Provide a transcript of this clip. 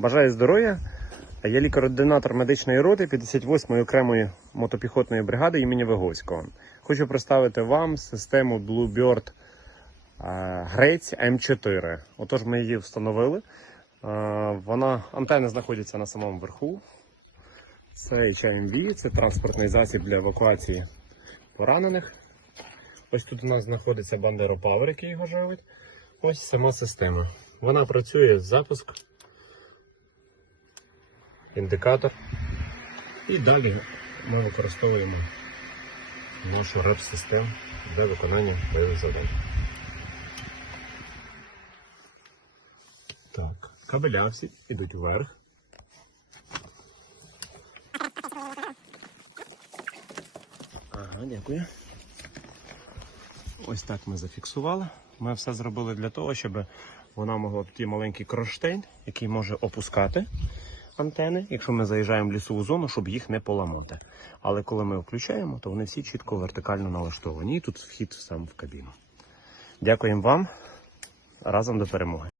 Бажаю здоров'я. Я лікар-ординатор медичної роти 58-ї окремої мотопіхотної бригади імені Виговського. Хочу представити вам систему Bluebird е, Грець М4. Отож, ми її встановили. Е, Вона антени знаходяться на самому верху. Це HIMV, це транспортний засіб для евакуації поранених. Ось тут у нас знаходиться Bandero Power, який його живить. Ось сама система. Вона працює запуск, індикатор. І далі ми використовуємо нашу реп-систему для виконання бойових завдань. Так, кабеля всі йдуть вверх. Ага, дякую. Ось так ми зафіксували. Ми все зробили для того, щоб вона могла є маленький кронштейн, який може опускати антени, якщо ми заїжджаємо в лісову зону, щоб їх не поламати. Але коли ми включаємо, то вони всі чітко вертикально налаштовані. І тут вхід сам в кабіну. Дякуємо вам. Разом до перемоги.